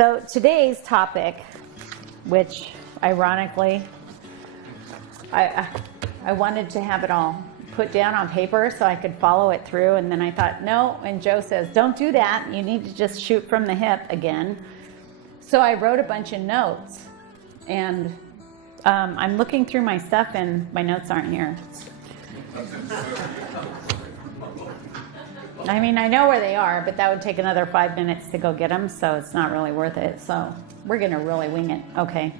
So today's topic, which ironically, I wanted to have it all put down on paper so I could follow it through, and then I thought, no, and Joe says, don't do that, you need to just shoot from the hip again. So I wrote a bunch of notes, and I'm looking through my stuff and my notes aren't here. I mean, I know where they are, but that would take another 5 minutes to go get them, so it's not really worth it. So we're going to really wing it. Okay.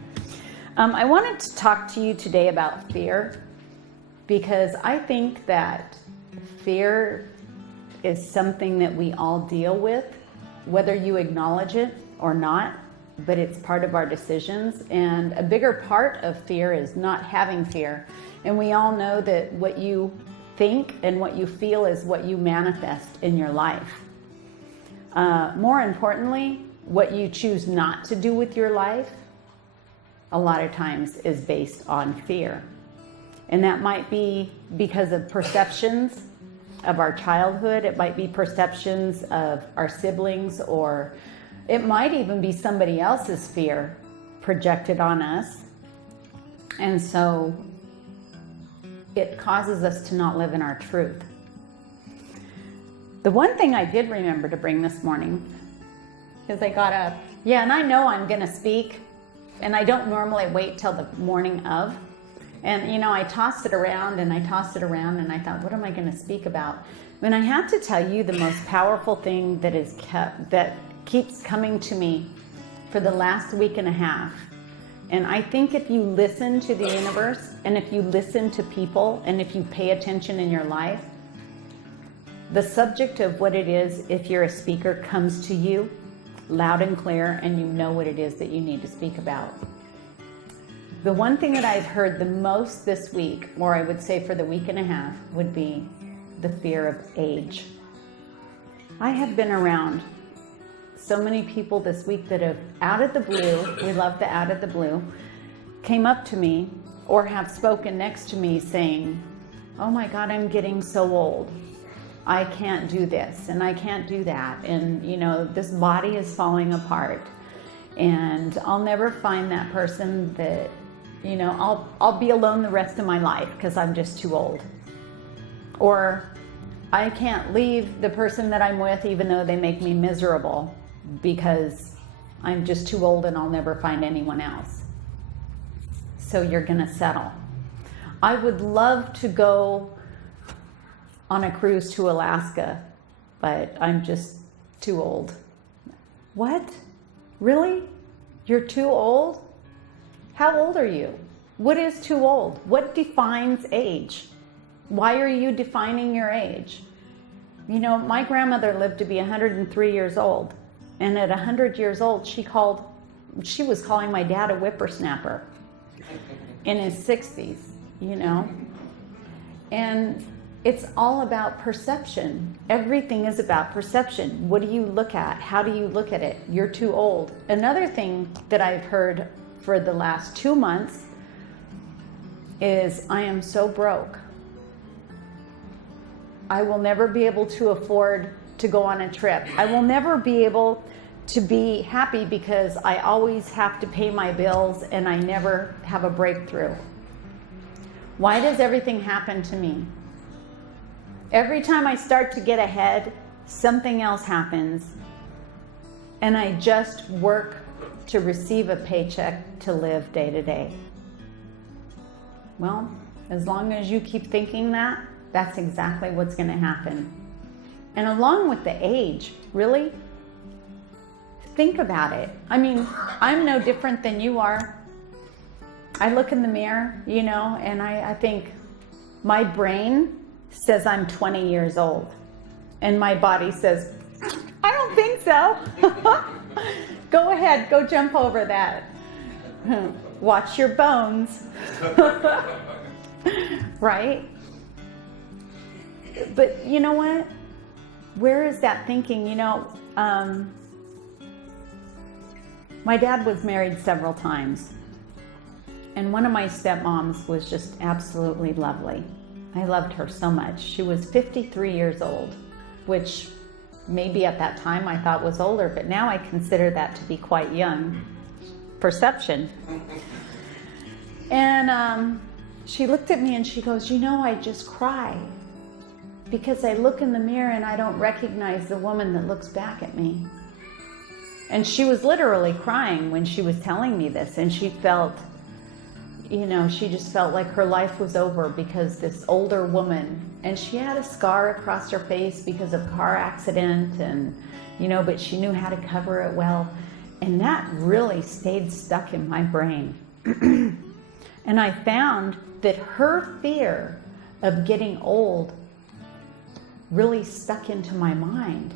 I wanted to talk to you today about fear, because I think that fear is something that we all deal with, whether you acknowledge it or not, but it's part of our decisions. And a bigger part of fear is not having fear. And we all know that what you think and what you feel is what you manifest in your life. More importantly, what you choose not to do with your life a lot of times is based on fear. And that might be because of perceptions of our childhood. It might be perceptions of our siblings, or it might even be somebody else's fear projected on us. And so it causes us to not live in our truth. The one thing I did remember to bring this morning, because I got up, and I know I'm going to speak, and I don't normally wait till the morning of. And, I tossed it around and I tossed it around, and I thought, what am I going to speak about? And I have to tell you the most powerful thing that keeps coming to me for the last week and a half. And I think if you listen to the universe, and if you listen to people, and if you pay attention in your life, the subject of what it is, if you're a speaker, comes to you loud and clear, and you know what it is that you need to speak about. The one thing that I've heard the most this week, or I would say for the week and a half, would be the fear of age. I have been around so many people this week that have, out of the blue, we love the out of the blue, came up to me or have spoken next to me saying, oh my God, I'm getting so old. I can't do this and I can't do that. And this body is falling apart. And I'll never find that person that, I'll be alone the rest of my life because I'm just too old. Or I can't leave the person that I'm with even though they make me miserable, because I'm just too old and I'll never find anyone else. So you're going to settle. I would love to go on a cruise to Alaska, but I'm just too old. What? Really? You're too old? How old are you? What is too old? What defines age? Why are you defining your age? My grandmother lived to be 103 years old. And at 100 years old, she was calling my dad a whippersnapper in his 60s, And it's all about perception. Everything is about perception. What do you look at? How do you look at it? You're too old. Another thing that I've heard for the last 2 months is, I am so broke. I will never be able to afford to go on a trip. I will never be able to be happy because I always have to pay my bills and I never have a breakthrough. Why does everything happen to me? Every time I start to get ahead, something else happens, and I just work to receive a paycheck to live day to day. Well, as long as you keep thinking that, that's exactly what's going to happen. And along with the age, really, think about it. I mean, I'm no different than you are. I look in the mirror, and I think my brain says I'm 20 years old. And my body says, I don't think so. Go ahead, go jump over that. Watch your bones. Right? But you know what? Where is that thinking? My dad was married several times. And one of my stepmoms was just absolutely lovely. I loved her so much. She was 53 years old, which maybe at that time I thought was older, but now I consider that to be quite young perception. And she looked at me and she goes, I just cry because I look in the mirror and I don't recognize the woman that looks back at me. And she was literally crying when she was telling me this, and she felt, she just felt like her life was over because this older woman, and she had a scar across her face because of a car accident, and, but she knew how to cover it well. And that really stayed stuck in my brain. And I found that her fear of getting old really stuck into my mind.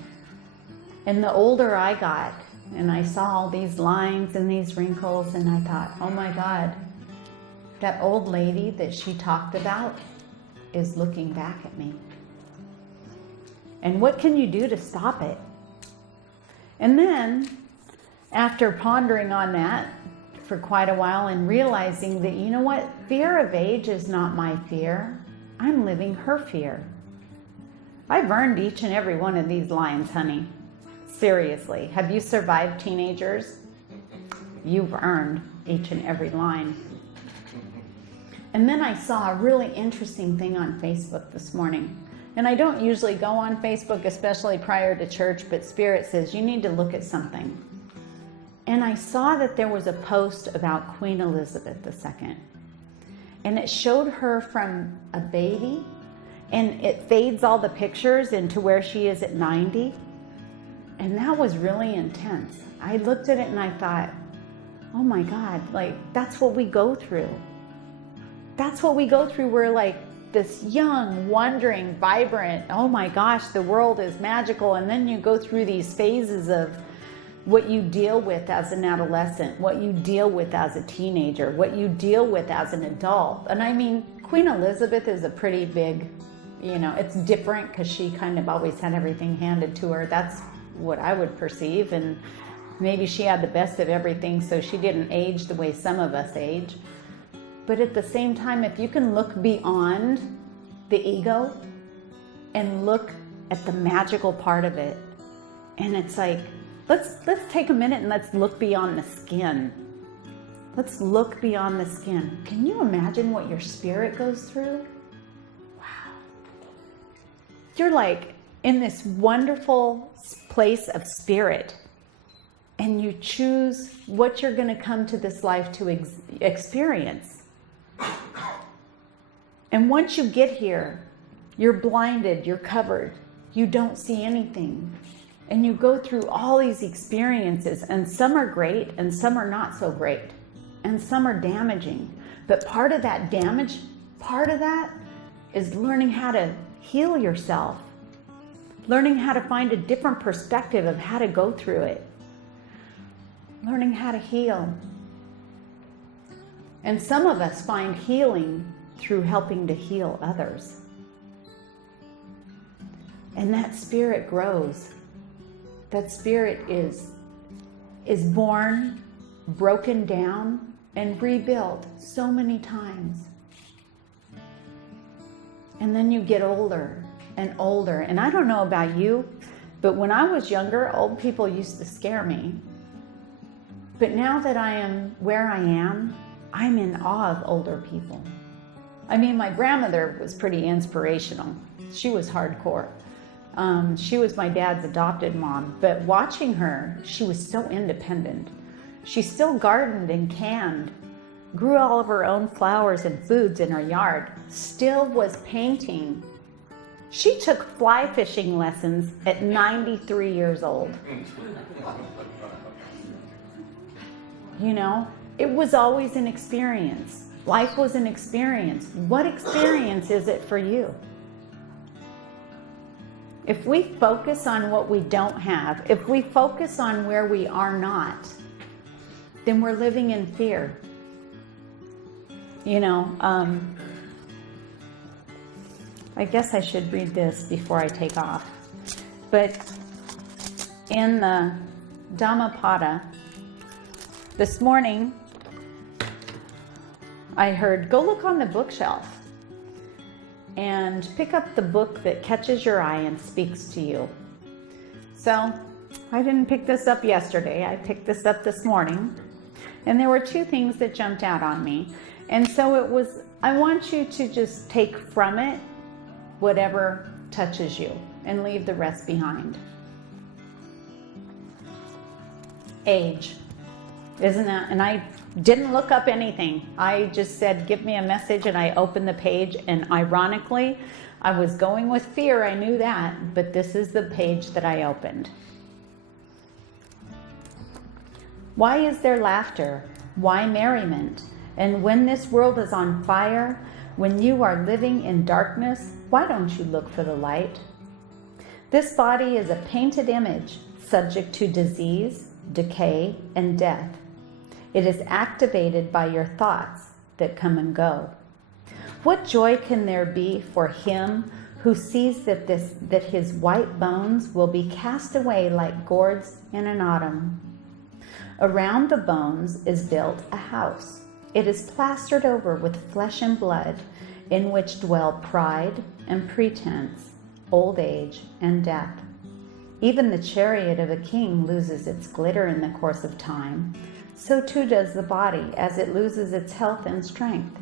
And the older I got, and I saw all these lines and these wrinkles, and I thought, oh my God, that old lady that she talked about is looking back at me. And what can you do to stop it? And then, after pondering on that for quite a while and realizing that, fear of age is not my fear. I'm living her fear. I've earned each and every one of these lines, honey. Seriously. Have you survived teenagers? You've earned each and every line. And then I saw a really interesting thing on Facebook this morning. And I don't usually go on Facebook, especially prior to church, but Spirit says you need to look at something. And I saw that there was a post about Queen Elizabeth II. And it showed her from a baby, and it fades all the pictures into where she is at 90. And that was really intense. I looked at it and I thought, oh my God, that's what we go through. That's what we go through. We're like this young, wondering, vibrant, oh my gosh, the world is magical. And then you go through these phases of what you deal with as an adolescent, what you deal with as a teenager, what you deal with as an adult. And I mean, Queen Elizabeth is a pretty big, it's different because she kind of always had everything handed to her. That's what I would perceive. And maybe she had the best of everything, so she didn't age the way some of us age. But at the same time, if you can look beyond the ego and look at the magical part of it, and it's like, let's take a minute and let's look beyond the skin. Let's look beyond the skin. Can you imagine what your spirit goes through? Wow. You're like in this wonderful place of spirit, and you choose what you're going to come to this life to experience. And once you get here, you're blinded, you're covered, you don't see anything. And you go through all these experiences, and some are great and some are not so great, and some are damaging. But part of that damage, part of that is learning how to heal yourself, learning how to find a different perspective of how to go through it, learning how to heal. And some of us find healing through helping to heal others. And that spirit grows. That spirit is born, broken down, and rebuilt so many times. And then you get older and older. And I don't know about you, but when I was younger, old people used to scare me. But now that I am where I am, I'm in awe of older people. I mean, my grandmother was pretty inspirational. She was hardcore. She was my dad's adopted mom, but watching her, she was so independent. She still gardened and canned, grew all of her own flowers and foods in her yard, still was painting. She took fly fishing lessons at 93 years old. It was always an experience. Life was an experience. What experience is it for you? If we focus on what we don't have, if we focus on where we are not, then we're living in fear. I guess I should read this before I take off. But in the Dhammapada, this morning, I heard, go look on the bookshelf and pick up the book that catches your eye and speaks to you. So I didn't pick this up yesterday. I picked this up this morning. And there were two things that jumped out on me. And so it was, I want you to just take from it whatever touches you and leave the rest behind. Age. Isn't that? And I didn't look up anything. I just said, give me a message, and I opened the page, and ironically, I was going with fear, I knew that, but this is the page that I opened. Why is there laughter? Why merriment? And when this world is on fire, when you are living in darkness, why don't you look for the light? This body is a painted image, subject to disease, decay, and death. It is activated by your thoughts that come and go. What joy can there be for him who sees that his white bones will be cast away like gourds in an autumn? Around the bones is built a house. It is plastered over with flesh and blood, in which dwell pride and pretense, old age and death. Even the chariot of a king loses its glitter in the course of time. So too does the body as it loses its health and strength.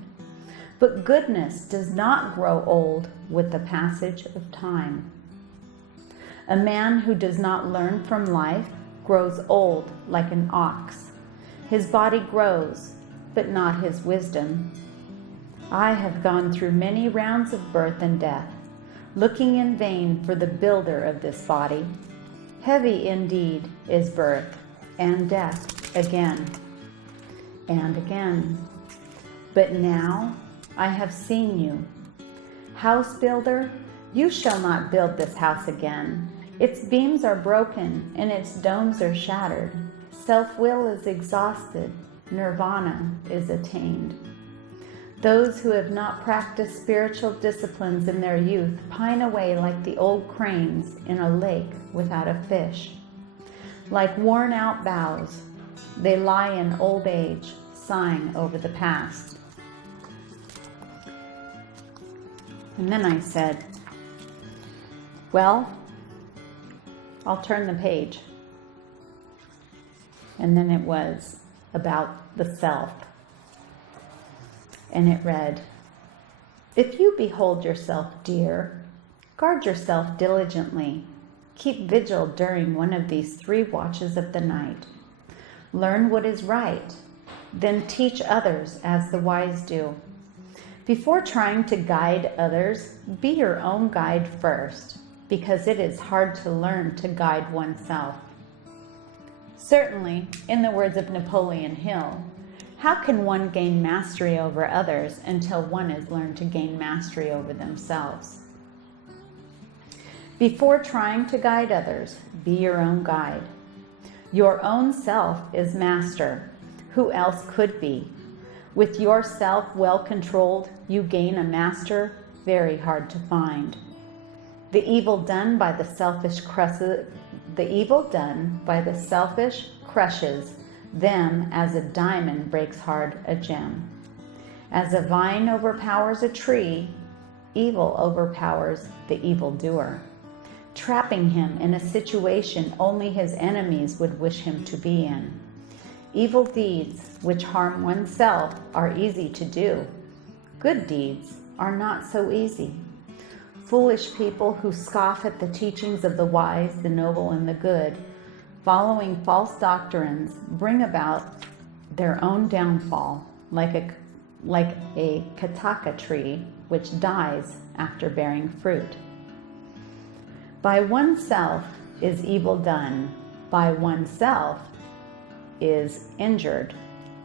But goodness does not grow old with the passage of time. A man who does not learn from life grows old like an ox. His body grows, but not his wisdom. I have gone through many rounds of birth and death, looking in vain for the builder of this body. Heavy indeed is birth and death again and again. But now I have seen you. House builder, you shall not build this house again. Its beams are broken and its domes are shattered. Self-will is exhausted. Nirvana is attained. Those who have not practiced spiritual disciplines in their youth pine away like the old cranes in a lake without a fish. Like worn-out boughs, they lie in old age, sighing over the past. And then I said, well, I'll turn the page. And then it was about the self. And it read, if you behold yourself dear, guard yourself diligently. Keep vigil during one of these 3 watches of the night. Learn what is right, then teach others as the wise do. Before trying to guide others, be your own guide first, because it is hard to learn to guide oneself. Certainly, in the words of Napoleon Hill, how can one gain mastery over others until one has learned to gain mastery over themselves? Before trying to guide others, be your own guide. Your own self is master. Who else could be? With yourself well controlled, you gain a master very hard to find. The evil done by the selfish crushes them as a diamond breaks hard a gem. As a vine overpowers a tree, evil overpowers the evildoer, trapping him in a situation only his enemies would wish him to be in. Evil deeds which harm oneself are easy to do. Good deeds are not so easy. Foolish people who scoff at the teachings of the wise, the noble, and the good, following false doctrines, bring about their own downfall, like a kataka tree which dies after bearing fruit. By oneself is evil done, by oneself is injured.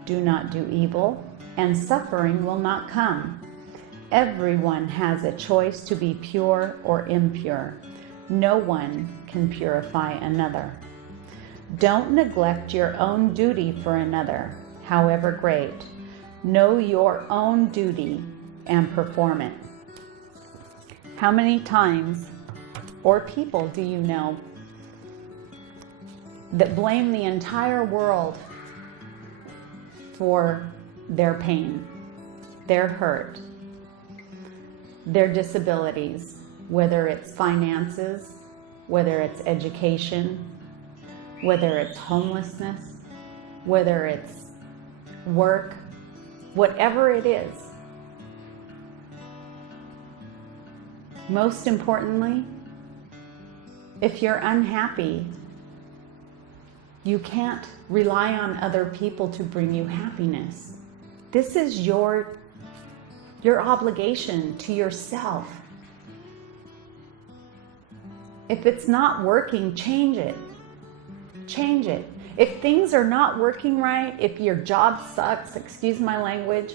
Do not do evil, and suffering will not come. Everyone has a choice to be pure or impure. No one can purify another. Don't neglect your own duty for another, however great. Know your own duty and perform it. How many times or people do you know that blame the entire world for their pain, their hurt, their disabilities, whether it's finances, whether it's education, whether it's homelessness, whether it's work, whatever it is. Most importantly, if you're unhappy, you can't rely on other people to bring you happiness. This is your obligation to yourself. If it's not working, change it. Change it. If things are not working right, if your job sucks, excuse my language,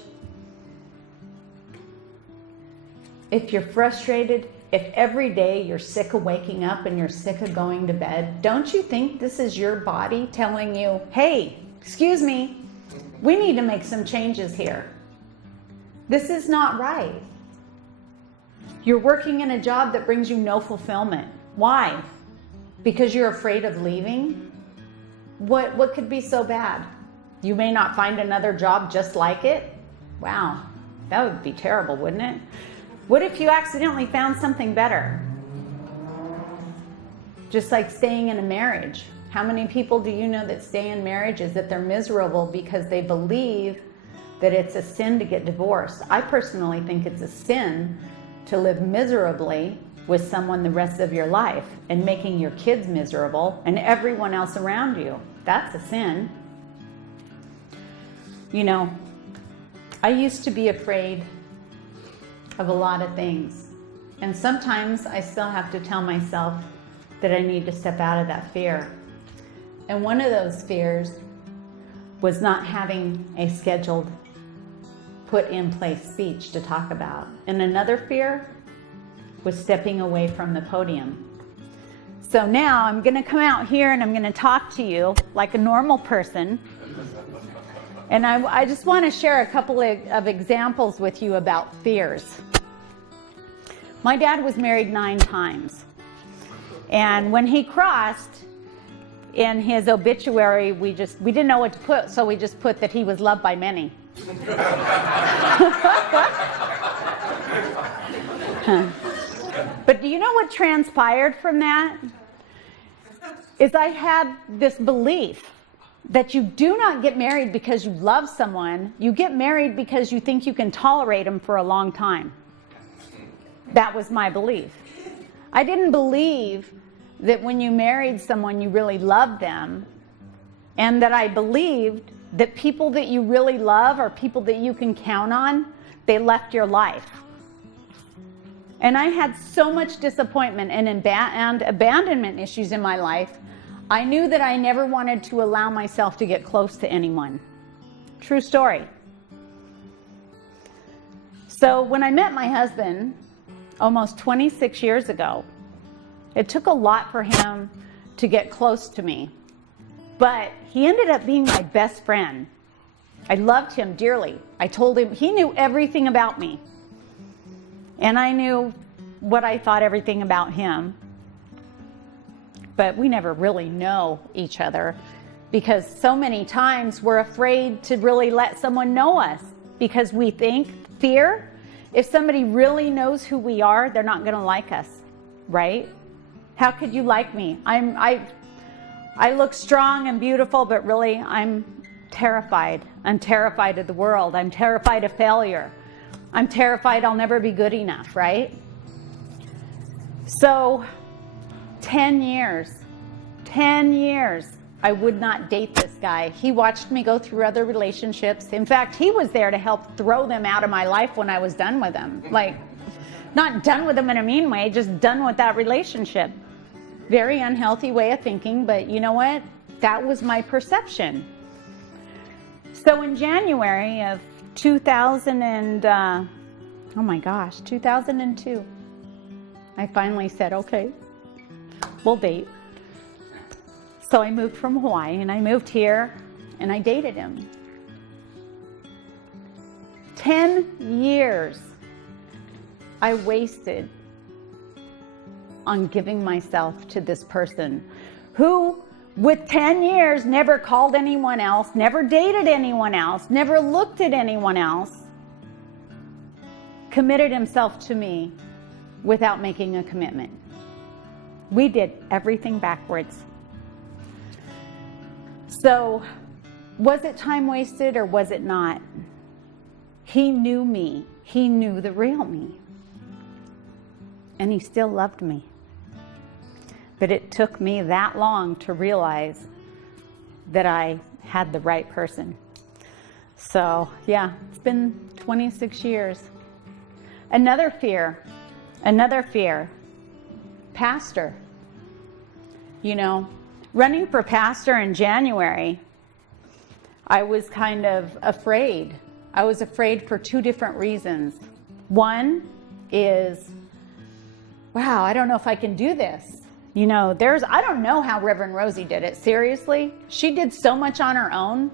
if you're frustrated, if every day you're sick of waking up and you're sick of going to bed, don't you think this is your body telling you, hey, excuse me, we need to make some changes here. This is not right. You're working in a job that brings you no fulfillment. Why? Because you're afraid of leaving? What could be so bad? You may not find another job just like it? Wow, that would be terrible, wouldn't it? What if you accidentally found something better? Just like staying in a marriage. How many people do you know that stay in marriages that they're miserable because they believe that it's a sin to get divorced? I personally think it's a sin to live miserably with someone the rest of your life and making your kids miserable and everyone else around you. That's a sin. You know, I used to be afraid of a lot of things. And sometimes I still have to tell myself that I need to step out of that fear. And one of those fears was not having a scheduled, put in place speech to talk about. And another fear was stepping away from the podium. So now I'm going to come out here and I'm going to talk to you like a normal person. And I just want to share a couple of examples with you about fears. My dad was married 9 times. And when he crossed, in his obituary, we didn't know what to put, so we just put that he was loved by many. But do you know what transpired from that? Is I had this belief that you do not get married because you love someone. You get married because you think you can tolerate them for a long time. That was my belief. I didn't believe that when you married someone, you really loved them, and that I believed that people that you really love are people that you can count on. They left your life. And I had so much disappointment and abandonment issues in my life. I knew that I never wanted to allow myself to get close to anyone. True story. So when I met my husband almost 26 years ago, it took a lot for him to get close to me. But he ended up being my best friend. I loved him dearly. I told him, he knew everything about me. And I knew what I thought everything about him. But we never really know each other because so many times we're afraid to really let someone know us because we think, fear, if somebody really knows who we are, they're not going to like us, right? How could you like me? I look strong and beautiful, but really I'm terrified. I'm terrified of the world. I'm terrified of failure. I'm terrified I'll never be good enough, right? So 10 years, I would not date this guy. He watched me go through other relationships. In fact, he was there to help throw them out of my life when I was done with them. Like, not done with them in a mean way, just done with that relationship. Very unhealthy way of thinking, but you know what? That was my perception. So in January of 2002, I finally said, okay, we'll date. So I moved from Hawaii and I moved here and I dated him. 10 years I wasted on giving myself to this person who, with 10 years, never called anyone else, never dated anyone else, never looked at anyone else, committed himself to me without making a commitment. We did everything backwards. So, was it time wasted or was it not? He knew me. He knew the real me. And he still loved me. But it took me that long to realize that I had the right person. So, yeah, it's been 26 years. Another fear, pastor. You know, running for pastor in January, I was kind of afraid. I was afraid for two different reasons. One is, wow, I don't know if I can do this. You know, I don't know how Reverend Rosie did it. Seriously, she did so much on her own,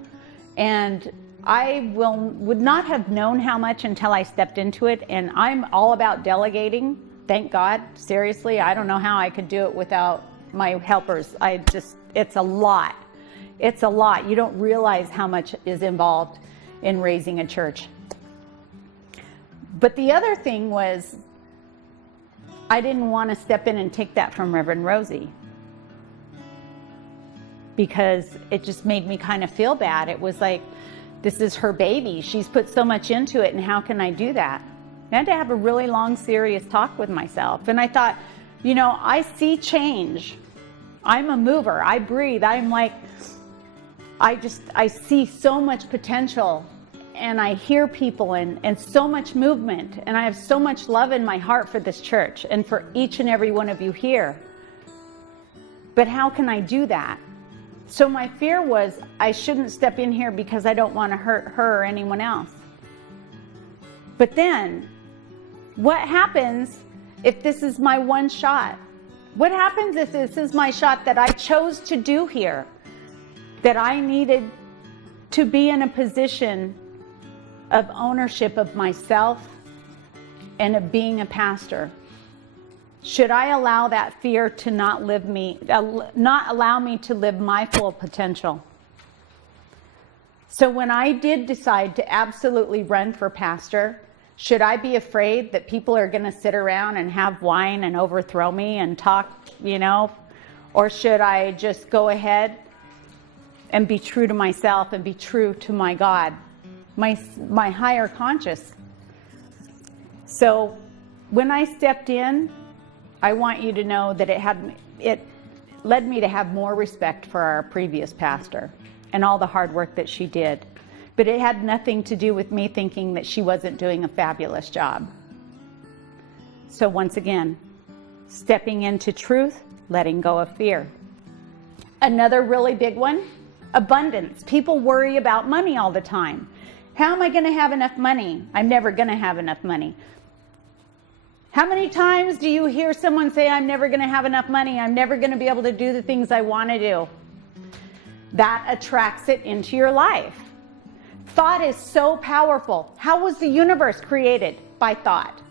and I would not have known how much until I stepped into it. And I'm all about delegating. Thank God. Seriously, I don't know how I could do it without my helpers. It's a lot. It's a lot. You don't realize how much is involved in raising a church. But the other thing was, I didn't want to step in and take that from Reverend Rosie, because it just made me kind of feel bad. It was like, this is her baby. She's put so much into it, and how can I do that? I had to have a really long, serious talk with myself. And I thought, you know, I see change. I'm a mover. I breathe. I'm like, I see so much potential, and I hear people and so much movement, and I have so much love in my heart for this church and for each and every one of you here. But how can I do that? So my fear was, I shouldn't step in here because I don't want to hurt her or anyone else. But then, what happens if this is my one shot? What happens if this is my shot that I chose to do here? That I needed to be in a position of ownership of myself and of being a pastor. Should I allow that fear to not allow me to live my full potential? So when I did decide to absolutely run for pastor, should I be afraid that people are going to sit around and have wine and overthrow me and talk, you know? Or should I just go ahead and be true to myself and be true to my God, my higher conscious? So when I stepped in, I want you to know that it led me to have more respect for our previous pastor and all the hard work that she did. But it had nothing to do with me thinking that she wasn't doing a fabulous job. So once again, stepping into truth, letting go of fear. Another really big one, abundance. People worry about money all the time. How am I going to have enough money? I'm never going to have enough money. How many times do you hear someone say, I'm never going to have enough money. I'm never going to be able to do the things I want to do. That attracts it into your life. Thought is so powerful. How was the universe created? By thought.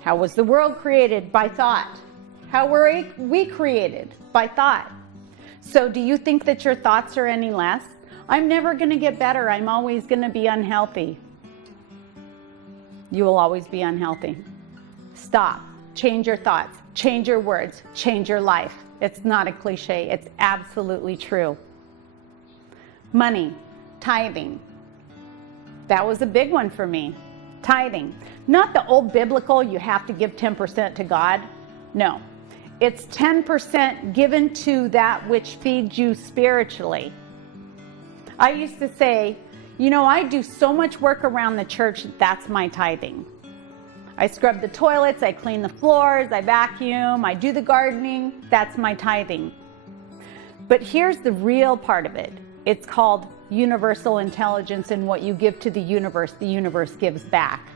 How was the world created? By thought. How were we created? By thought. So do you think that your thoughts are any less? I'm never going to get better. I'm always going to be unhealthy. You will always be unhealthy. Stop. Change your thoughts. Change your words. Change your life. It's not a cliche. It's absolutely true. Money. Tithing. That was a big one for me. Tithing. Not the old biblical, you have to give 10% to God. No. It's 10% given to that which feeds you spiritually. I used to say, you know, I do so much work around the church, that's my tithing. I scrub the toilets, I clean the floors, I vacuum, I do the gardening, that's my tithing. But here's the real part of it. It's called universal intelligence, and what you give to the universe gives back.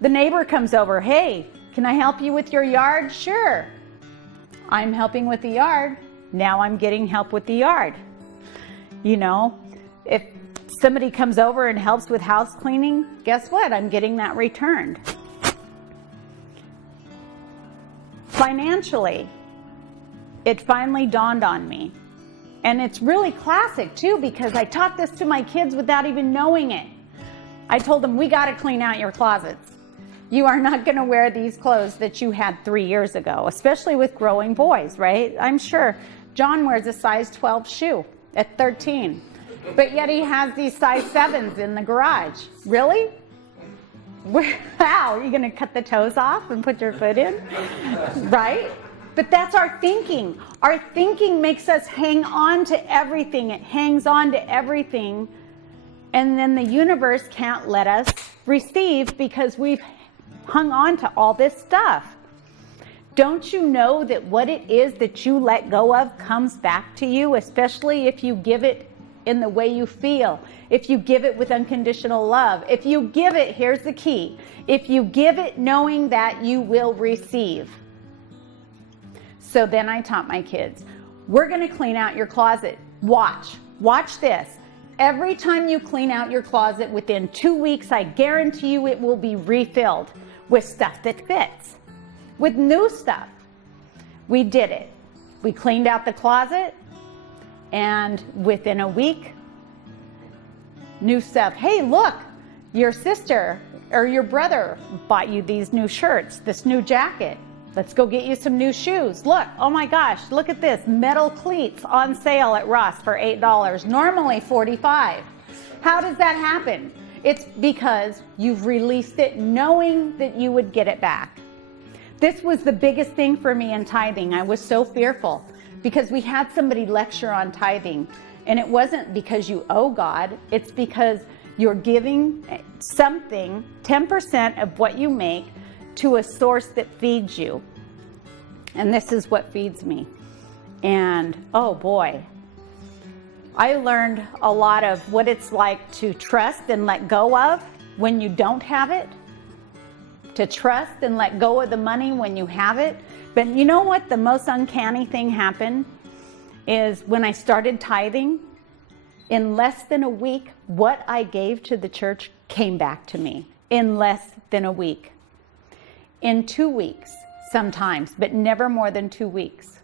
The neighbor comes over, hey, can I help you with your yard? Sure. I'm helping with the yard. Now I'm getting help with the yard. You know, if somebody comes over and helps with house cleaning, guess what? I'm getting that returned. Financially, it finally dawned on me. And it's really classic too, because I taught this to my kids without even knowing it. I told them, we got to clean out your closets. You are not going to wear these clothes that you had 3 years ago, especially with growing boys, right? I'm sure John wears a size 12 shoe at 13, but yet he has these size 7s in the garage. Really? How? Are you going to cut the toes off and put your foot in? Right? But that's our thinking. Our thinking makes us hang on to everything. It hangs on to everything. And then the universe can't let us receive because we've hung on to all this stuff. Don't you know that what it is that you let go of comes back to you, especially if you give it in the way you feel, if you give it with unconditional love, if you give it, here's the key, if you give it knowing that you will receive. So then I taught my kids, we're going to clean out your closet. Watch this. Every time you clean out your closet within 2 weeks, I guarantee you it will be refilled with stuff that fits, with new stuff. We did it. We cleaned out the closet, and within a week, new stuff. Hey, look, your sister or your brother bought you these new shirts, this new jacket. Let's go get you some new shoes. Look, oh my gosh, look at this, metal cleats on sale at Ross for $8, normally $45. How does that happen? It's because you've released it knowing that you would get it back. This was the biggest thing for me in tithing. I was so fearful because we had somebody lecture on tithing, and it wasn't because you owe God, it's because you're giving something, 10% of what you make, to a source that feeds you. And this is what feeds me. And oh boy, I learned a lot of what it's like to trust and let go of when you don't have it, to trust and let go of the money when you have it. But you know what the most uncanny thing happened is when I started tithing, in less than a week, what I gave to the church came back to me in less than a week. In 2 weeks sometimes, but never more than 2 weeks.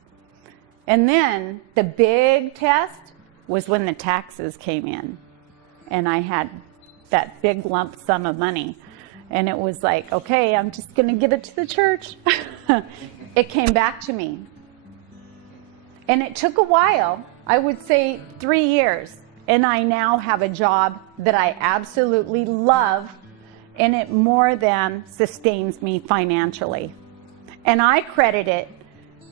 And then the big test was when the taxes came in and I had that big lump sum of money. And it was like, okay, I'm just going to give it to the church. It came back to me. And it took a while, I would say 3 years. And I now have a job that I absolutely love, and it more than sustains me financially. And I credit it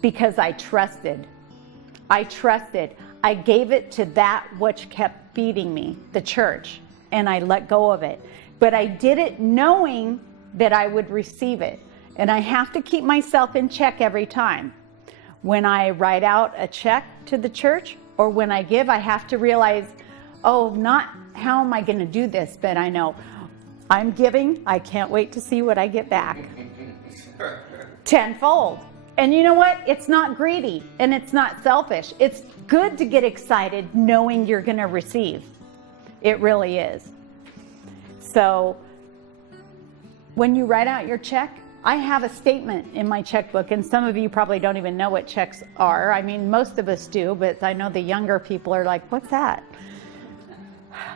because I trusted. I gave it to that which kept feeding me, the church, and I let go of it. But I did it knowing that I would receive it. And I have to keep myself in check every time. When I write out a check to the church or when I give, I have to realize, oh, not how am I going to do this, but I know I'm giving. I can't wait to see what I get back. Tenfold. And you know what? It's not greedy and it's not selfish. It's good to get excited knowing you're going to receive. It really is. So when you write out your check, I have a statement in my checkbook, and some of you probably don't even know what checks are. I mean, most of us do, but I know the younger people are like, what's that?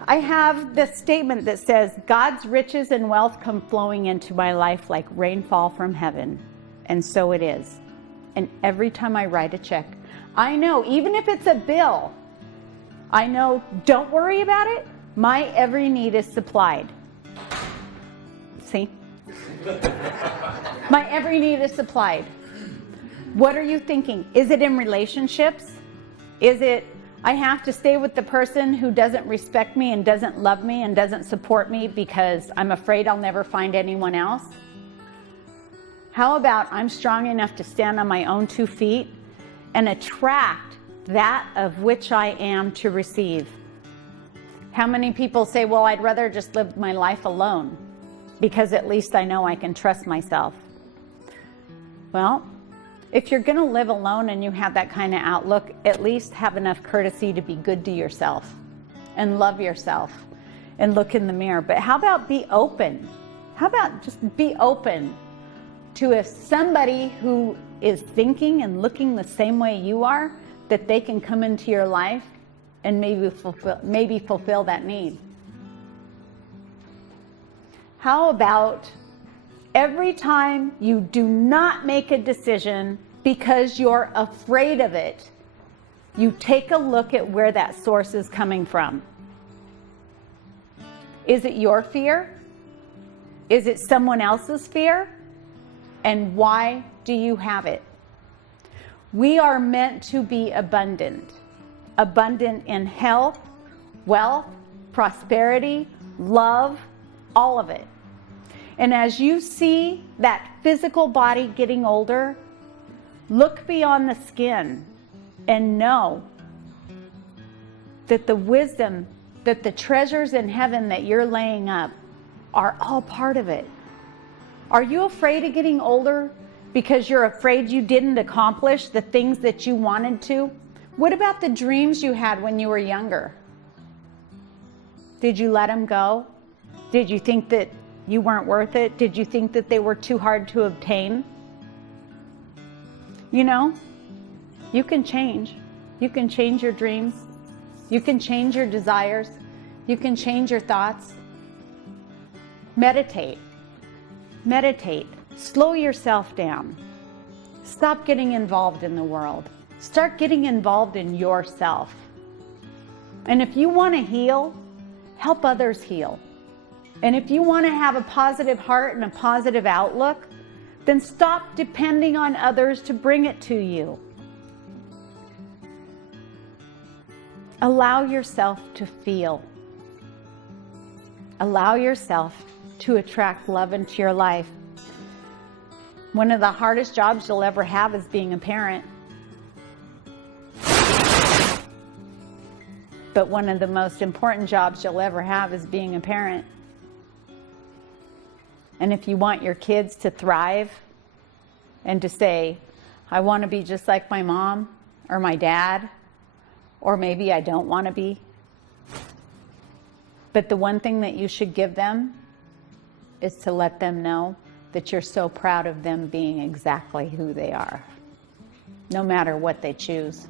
I have this statement that says, God's riches and wealth come flowing into my life like rainfall from heaven. And so it is. And every time I write a check, I know, even if it's a bill, I know, don't worry about it. My every need is supplied. See? My every need is supplied. What are you thinking? Is it in relationships? Is it, I have to stay with the person who doesn't respect me and doesn't love me and doesn't support me because I'm afraid I'll never find anyone else? How about I'm strong enough to stand on my own 2 feet and attract that of which I am to receive? How many people say, well, I'd rather just live my life alone because at least I know I can trust myself? Well, if you're going to live alone and you have that kind of outlook, at least have enough courtesy to be good to yourself and love yourself and look in the mirror. But how about be open? How about just be open to if somebody who is thinking and looking the same way you are, that they can come into your life and maybe fulfill that need? How about Every time you do not make a decision because you're afraid of it, you take a look at where that source is coming from. Is it your fear? Is it someone else's fear? And why do you have it? We are meant to be abundant. Abundant in health, wealth, prosperity, love, all of it. And as you see that physical body getting older, look beyond the skin and know that the wisdom, that the treasures in heaven that you're laying up are all part of it. Are you afraid of getting older because you're afraid you didn't accomplish the things that you wanted to? What about the dreams you had when you were younger? Did you let them go? Did you think that you weren't worth it? Did you think that they were too hard to obtain? You know, you can change. You can change your dreams. You can change your desires. You can change your thoughts. Meditate. Meditate. Slow yourself down. Stop getting involved in the world. Start getting involved in yourself. And if you want to heal, help others heal. And if you want to have a positive heart and a positive outlook, then stop depending on others to bring it to you. Allow yourself to feel. Allow yourself to attract love into your life. One of the hardest jobs you'll ever have is being a parent. But one of the most important jobs you'll ever have is being a parent. And if you want your kids to thrive and to say, I want to be just like my mom or my dad, or maybe I don't want to be. But the one thing that you should give them is to let them know that you're so proud of them being exactly who they are, no matter what they choose.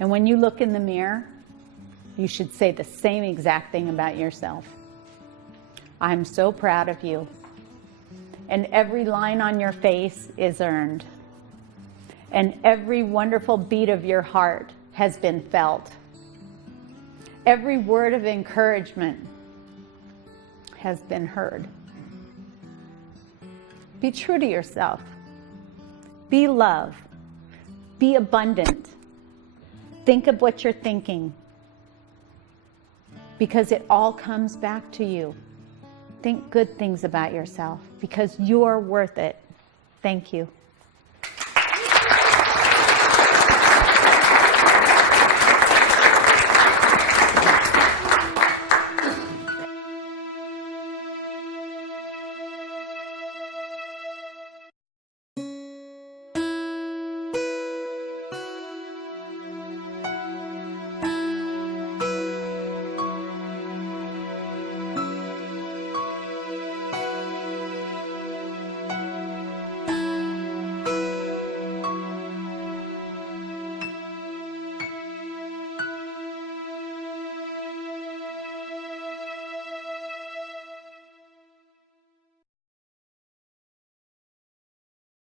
And when you look in the mirror, you should say the same exact thing about yourself. I'm so proud of you. And every line on your face is earned. And every wonderful beat of your heart has been felt. Every word of encouragement has been heard. Be true to yourself. Be love. Be abundant. Think of what you're thinking, because it all comes back to you. Think good things about yourself because you're worth it. Thank you.